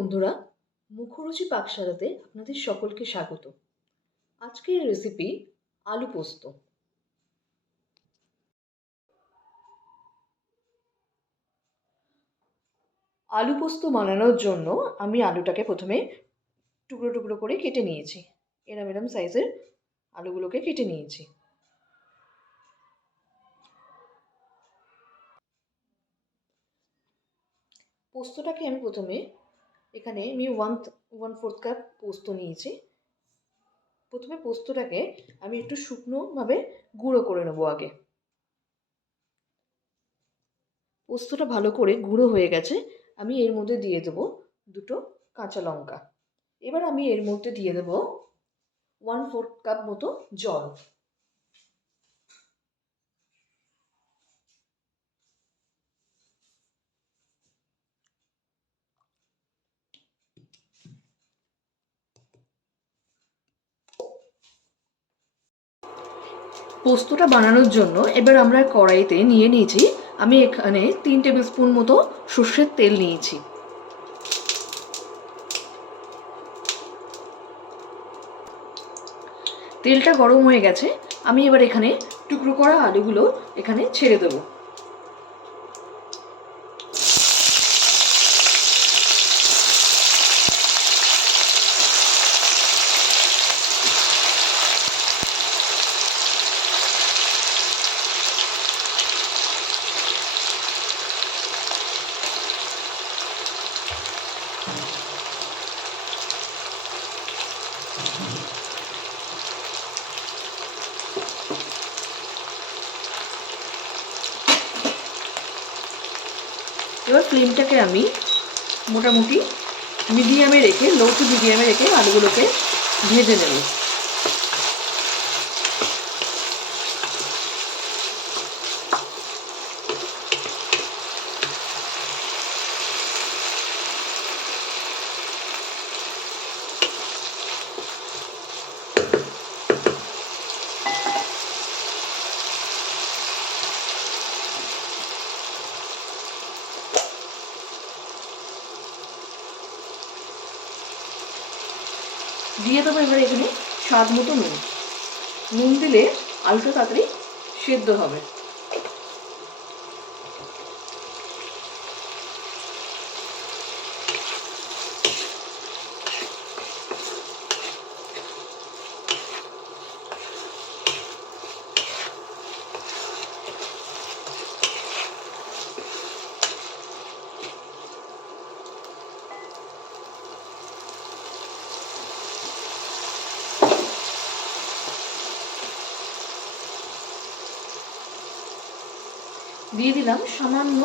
বন্ধুরা, মুখরোচি পাকশালাতে আপনাদের সকলকে স্বাগত। আজকের রেসিপি আলু পোস্ত। আলু পোস্ত বানানোর জন্য আমি আলুটাকে প্রথমে টুকরো টুকরো করে কেটে নিয়েছি। এরম সাইজের আলুগুলোকে কেটে নিয়েছি। পোস্তটাকে আমি প্রথমে এখানে আমি 1/4 কাপ পোস্ত নিয়েছি। প্রথমে পোস্তটাকে আমি একটু শুকনোভাবে গুঁড়ো করে নেবো আগে। পোস্তটা ভালো করে গুঁড়ো হয়ে গেছে। আমি এর মধ্যে দিয়ে দেবো দুটো কাঁচা লঙ্কা। এবার আমি এর মধ্যে দিয়ে দেবো 1/4 কাপ মতো জল। পোস্তটা বানানোর জন্য এবার আমরা কড়াইতে নিয়ে নিয়েছি, আমি এখানে 3 টেবিল স্পুন মতো সর্ষের তেল নিয়েছি। তেলটা গরম হয়ে গেছে। আমি এবার এখানে টুকরো করা আলুগুলো এখানে ছেড়ে দেবো। এবার ফ্লেমটাকে আমি মোটামুটি মিডিয়ামে রেখে, লো টু মিডিয়ামে রেখে আলুগুলোকে ভেজে নেব। দিয়ে দেবো এবার এখানে স্বাদ মতো নুন। নুন দিলে আলুটা তাড়াতাড়ি সেদ্ধ হবে। দিয়ে দিলাম সামান্য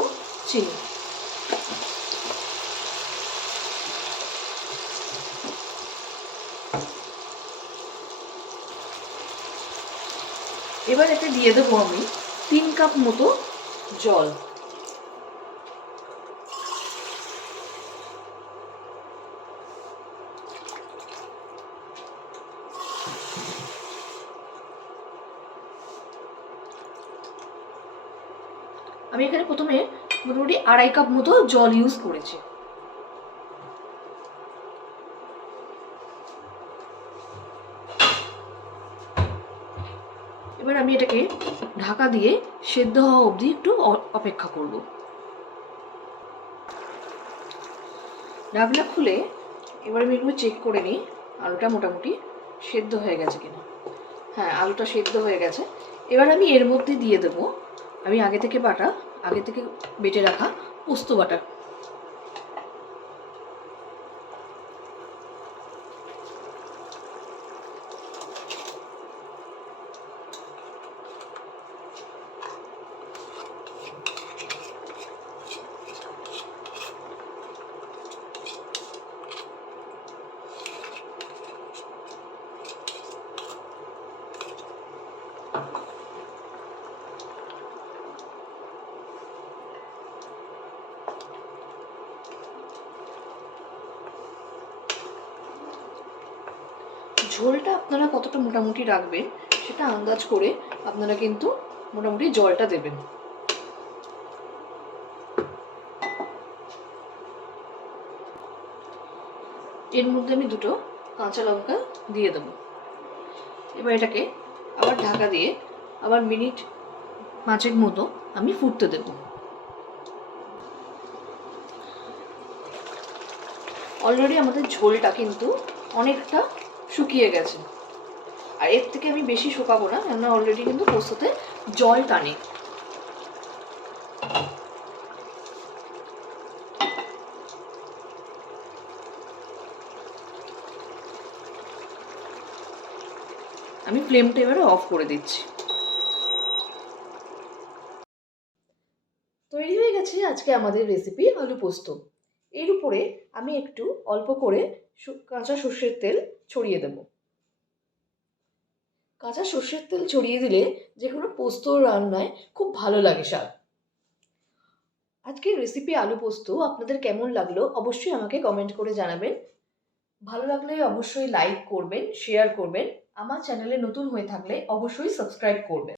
চিনি। এবার এতে দিয়ে দেবো আমি 3 কাপ মতো জল। আমি এখানে প্রথমে মোটামুটি 2.5 কাপ মতো জল ইউজ করেছি। এবার আমি এটাকে ঢাকা দিয়ে সেদ্ধ হওয়া অবধি একটু অপেক্ষা করব। ঢাকনা খুলে এবার আমি একটু চেক করে নিই আলুটা মোটামুটি সেদ্ধ হয়ে গেছে কিনা। হ্যাঁ, আলুটা সেদ্ধ হয়ে গেছে। এবার আমি এর মধ্যে দিয়ে দেবো আমি আগে থেকে বেটে রাখা পোস্ত বাটা। ঝোলটা আপনারা কতটা মোটামুটি রাখবেন সেটা আন্দাজ করে আপনারা কিন্তু মোটামুটি জলটা দেবেন। এর মধ্যে আমি দুটো কাঁচা লঙ্কা দিয়ে দেবো। এবার এটাকে আবার ঢাকা দিয়ে আবার মিনিট 5 মতো আমি ফুটতে দেব। অলরেডি আমাদের ঝোলটা কিন্তু অনেকটা শুকিয়ে গেছে, আর এর থেকে আমি বেশি শুকাবো না, কেননা অলরেডি কিন্তু পোস্ততে জল টানে। আমি ফ্লেমটা এবারে অফ করে দিচ্ছি। তৈরি হয়ে গেছে আজকে আমাদের রেসিপি আলু পোস্ত। এর উপরে আমি একটু অল্প করে কাঁচা সর্ষের তেল ছড়িয়ে দেব। কাঁচা সর্ষের তেল ছড়িয়ে দিলে যে কোনো পোস্ত রান্নায় খুব ভালো লাগে স্বাদ। আজকের রেসিপি আলু পোস্ত আপনাদের কেমন লাগলো অবশ্যই আমাকে কমেন্ট করে জানাবেন। ভালো লাগলে অবশ্যই লাইক করবেন, শেয়ার করবেন। আমার চ্যানেলে নতুন হয়ে থাকলে অবশ্যই সাবস্ক্রাইব করবেন।